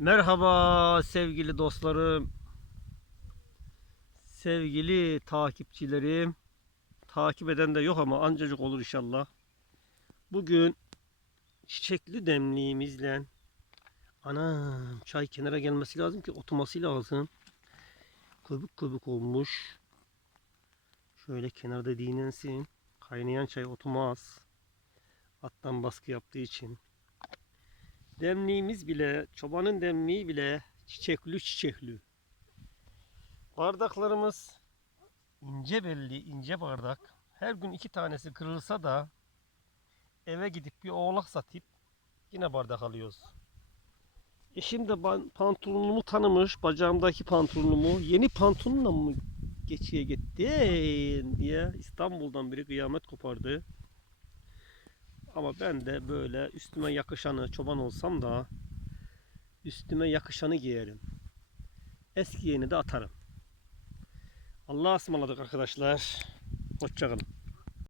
Merhaba sevgili dostlarım. Sevgili takipçilerim. Takip eden de yok ama ancacık olur inşallah. Bugün çiçekli demliğimizle anam çay kenara gelmesi lazım ki oturması lazım. Köbük köbük olmuş. Şöyle kenarda dinlensin. Kaynayan çay oturmaz. Alttan baskı yaptığı için. Demliğimiz bile, çobanın demliği bile çiçekli çiçekli. Bardaklarımız ince belli, ince bardak. Her gün iki tanesi kırılsa da eve gidip bir oğlak satıp yine bardak alıyoruz. Eşim de pantolonumu tanımış, bacağımdaki pantolonumu. Yeni pantolonla mı geçiye gittin diye İstanbul'dan biri kıyamet kopardı. Ama ben de böyle üstüme yakışanı çoban olsam da üstüme yakışanı giyerim. Eski yeni de atarım. Allah'a ısmarladık arkadaşlar. Hoşçakalın.